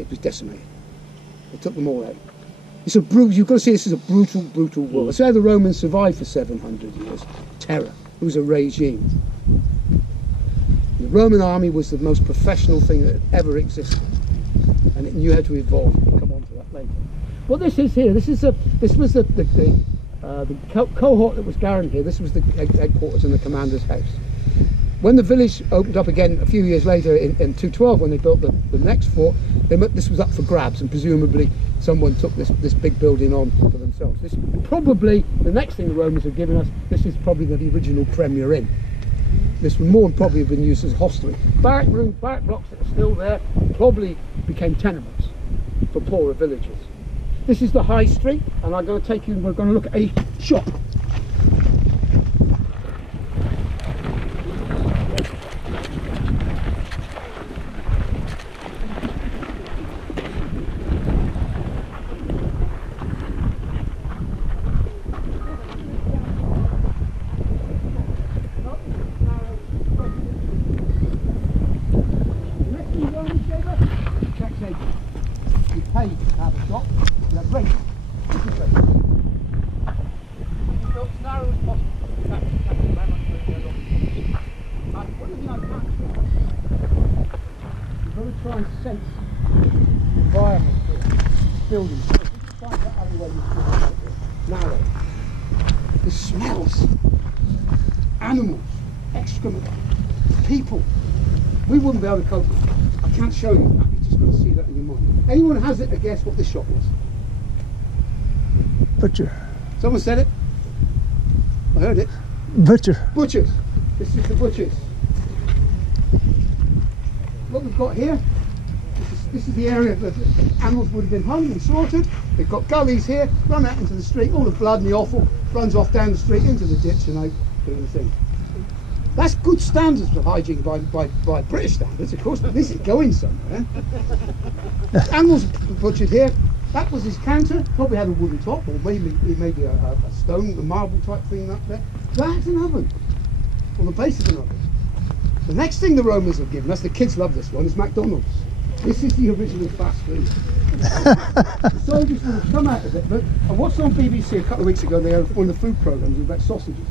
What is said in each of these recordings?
it was decimated. They took them all out. It's a brutal, you've got to see this is a brutal, brutal war. That's how the Romans survived for 700 years. Terror. It was a regime. The Roman army was the most professional thing that ever existed, and it knew how to evolve. We'll come on to that later. What this is here, this was the cohort that was garrisoned here. This was the headquarters and the commander's house. When the village opened up again a few years later in 212, when they built the next fort, this was up for grabs, and presumably someone took this big building on for themselves. This probably, the next thing the Romans have given us, this is probably the original Premier Inn. This would more than probably have been used as a hostelry. Barrack rooms, barrack blocks that are still there, probably became tenements for poorer villagers. This is the high street, and I'm going to take you, we're going to look at a shop. The smells, animals, excrement, people. We wouldn't be able to cope with it. I can't show you that. You're just going to see that in your mind. Anyone has it to guess what this shop was? Butcher. Someone said it? I heard it. Butcher. Butchers. This is the butchers. What we've got here, this is the area that animals would have been hung and slaughtered. They've got gullies here, run out into the street, all the blood and the offal runs off down the street into the ditch and out doing the thing. That's good standards of hygiene by British standards, of course, but this is going somewhere. Animals were butchered here. That was his counter, probably had a wooden top, or maybe a stone, a marble type thing up there. That's an oven, or the base of an oven. The next thing the Romans have given us, the kids love this one, is McDonald's. This is the original fast food. The soldiers would have come out of it, but I watched on BBC a couple of weeks ago, they had one of the food programmes about sausages.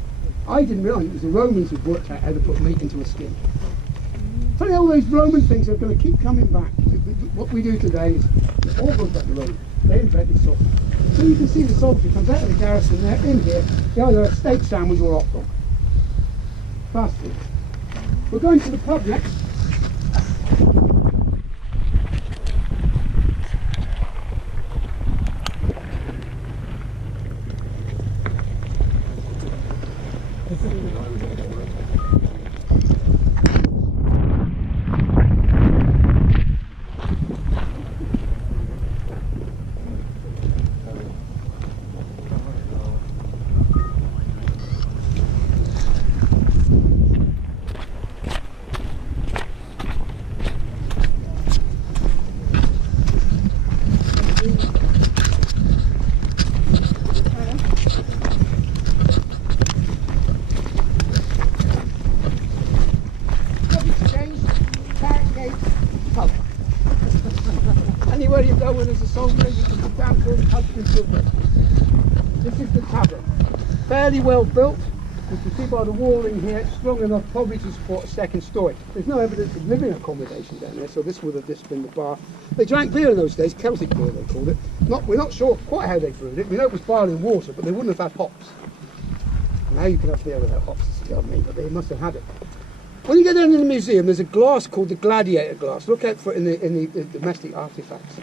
I didn't realise it was the Romans who worked out how to put meat into a skin. Funny, all those Roman things are going to keep coming back. What we do today is all goes back to Rome. They invented sausage. So you can see the soldier comes out of the garrison there, in here, they either a steak sandwich or a hot dog. Fast food. We're going to the pub next. Anywhere you go when there's a soldier, you can come down to the pub and do it. This is the tavern. Fairly well built. You can see by the walling here, it's strong enough probably to support a second story. There's no evidence of living accommodation down there, so this would have just been the bar. They drank beer in those days, Celtic beer they called it. We're not sure quite how they brewed it. We know it was boiling water, but they wouldn't have had hops. Now you can have beer without hops, you know what I mean, but they must have had it. When you get down in the museum, there's a glass called the gladiator glass. Look out for it in the domestic artefacts.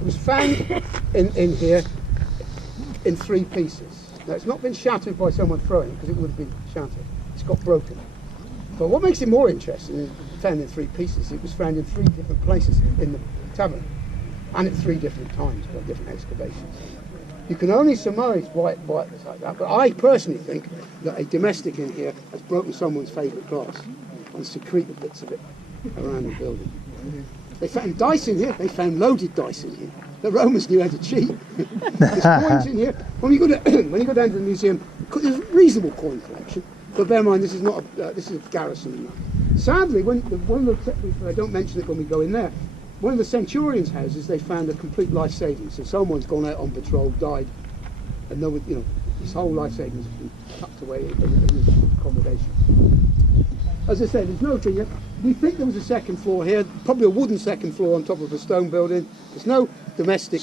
It was found in here in 3 pieces. Now it's not been shattered by someone throwing it, because it would have been shattered. It's got broken. But what makes it more interesting is found in 3 pieces. It was found in 3 different places in the tavern, and at 3 different times by different excavations. You can only surmise why it was like that, but I personally think that a domestic in here has broken someone's favourite glass and secreted bits of it around the building. They found dice in here, they found loaded dice in here. The Romans knew how to cheat. There's coins in here. When you go down to the museum, there's a reasonable coin collection, but bear in mind this is not this is a garrison. Sadly, I don't mention it when we go in there, one of the centurions' houses, they found a complete life savings. So someone's gone out on patrol, died, and no one, you know, his whole life savings has been tucked away in his accommodation. As I said, there's no thing. We think there was a second floor here, probably a wooden second floor on top of a stone building. There's no domestic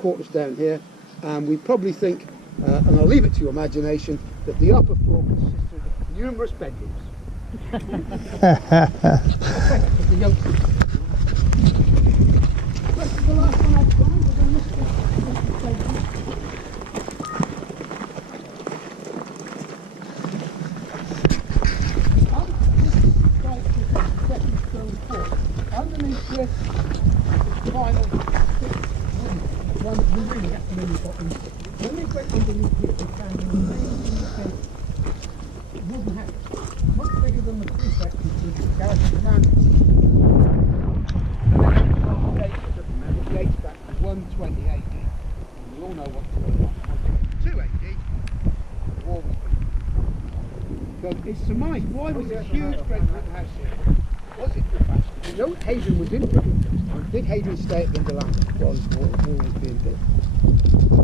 quarters down here, and we probably think, and I'll leave it to your imagination, that the upper floor consisted of numerous bedrooms. The young people. This is the last one I've tried, but I missed it. Underneath this final one that we really recommend got in. When they went underneath here, they found an amazing wooden house, much bigger than the prefect with the garage commander. And then the dates back to 120 AD. We all know what's going on. 2 AD, the war was built. So it's surmised, why was a huge great wooden house here? Was it the fashion? You know, Hadrian was in Britain. Did Hadrian stay at Vindolanda while the wall was being built? You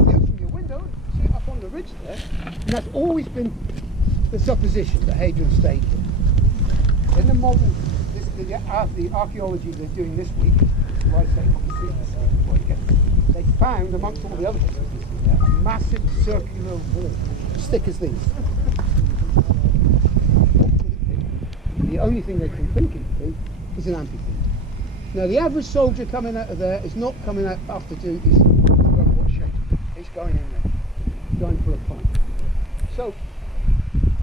view from your window, see it up on the ridge there, and that's always been the supposition that Hadrian stayed here. In the modern, the archaeology they're doing this week, I say, they found, amongst all the other things there, a massive circular wall, as thick as these. The only thing they can think it to be is an amphitheatre. Now the average soldier coming out of there is not coming out after duties going what shape. He's going in there. He's going for a pint. So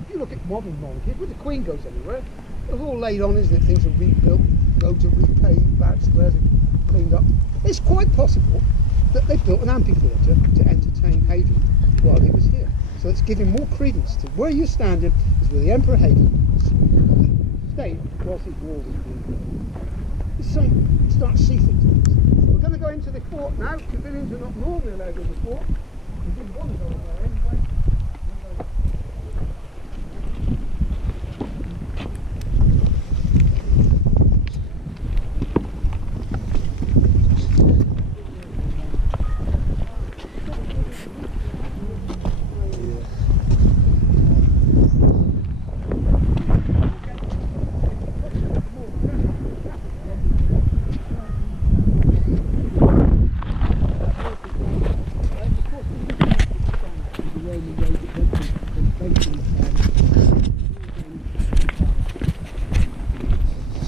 if you look at modern monarchy, when the Queen goes anywhere, it's all laid on, isn't it? Things are rebuilt, roads are repaved, barrack squares are cleaned up. It's quite possible that they built an amphitheatre to entertain Hadrian while he was here. So it's giving more credence to where you're standing is where the Emperor Hadrian stayed whilst his war was being built. It's something you start to see things. We're going to go into the fort now. Civilians are not normally allowed in the fort. We didn't want to go in there anyway.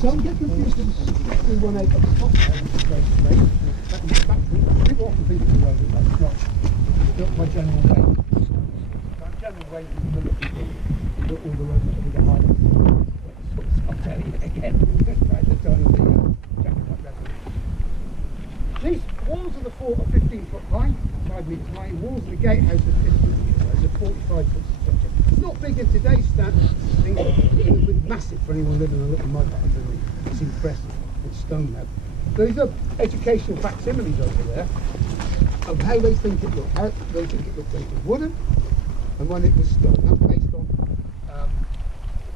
Some get confused with the 318 at the top there, which is very straight. People often think it's a road, but it's not. It's built by General Wayne. General Wayne is the military. He built all the roads that we get high. I'll tell you again, at the time of the Jacobite Revolution. These walls of the fort are 15 foot high, 5 metres high. Walls of the gatehouse are 50 metres high, so 45 foot structure. Not big in today's standards. Things are massive for anyone living in a little mud hut. It's impressive. It's stone now. So these are educational facsimiles over there of how they think it looked. How they think it looked when it was wooden and when it was stone. That's based on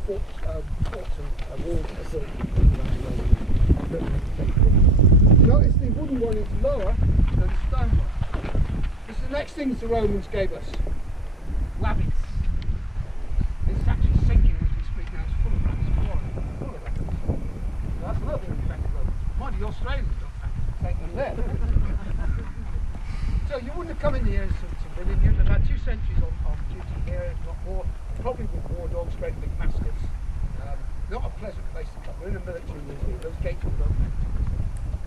forts and walls that are built. Notice the wooden one is lower than the stone one. This is the next things the Romans gave us. Rabbits. It's actually sinking as we speak now. It's full of rabbits. Full of rabbits. That's another thing we thank the Romans. Mind the Australians don't take them there. So you wouldn't have come in here as a civilian. You'd have had 2 centuries on duty here, if not more. Probably with war dogs, great big mastiffs. Not a pleasant place to come. We're in a military museum. Those gates were open.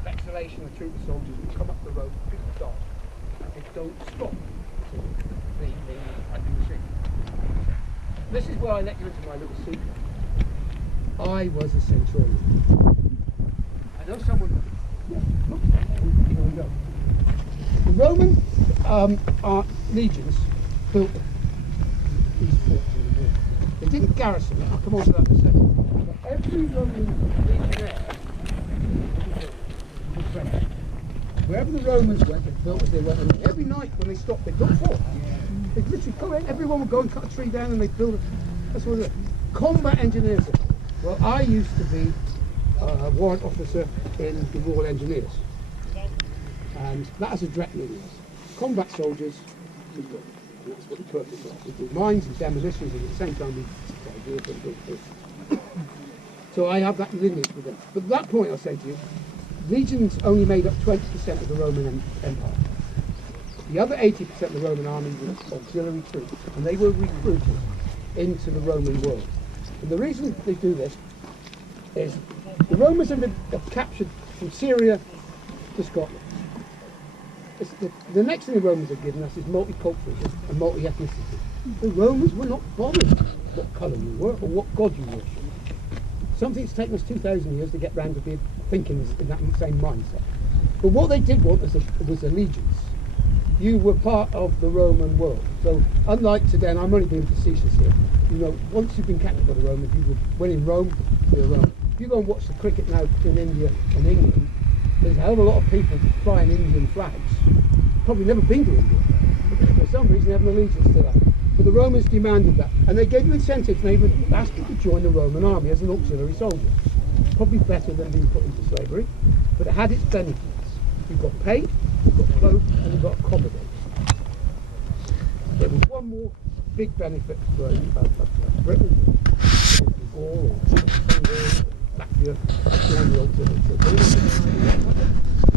Vexillation of trooper soldiers would come up the road, people die. They don't stop. This is where I let you into my little secret. I was a centurion. I know someone. Yeah, look, here we go. The Roman legions built these forts in the wall. They didn't garrison it. I'll come on to that in a second. But every Roman legionnaire was French. Wherever the Romans went, they built as they went. And every night when they stopped, they built forts. They'd literally go in, everyone would go and cut a tree down and they'd build it. That's what they did. Combat engineers. Well, I used to be warrant officer in the Royal Engineers. And that has a direct link. Combat soldiers, that's what the purpose of. We do mines and demolitions, and at the same time we do. So I have that lineage with them. But at that point, I'll say to you, legions only made up 20% of the Roman Empire. The other 80% of the Roman army was auxiliary troops, and they were recruited into the Roman world. And the reason they do this is the Romans have captured from Syria to Scotland. The next thing the Romans have given us is multiculturalism and multi-ethnicity. The Romans were not bothered what colour you were or what god you worshipped. Something that's taken us 2,000 years to get round to be thinking in that same mindset. But what they did want was allegiance. You were part of the Roman world. So unlike today, and I'm only being facetious here, you know, once you've been captured by the Romans, when in Rome, you're Roman. If you go and watch the cricket now between India and England, there's a hell of a lot of people flying Indian flags. Probably never been to India. But for some reason they have an allegiance to that. But the Romans demanded that. And they gave you incentives, and they would ask you to join the Roman army as an auxiliary soldier. Probably better than being put into slavery, but it had its benefits. You got paid, you got clothed, and you got accommodated. There was one more big benefit for Britain, Gaul, or Latvia, joined the auxiliary troops.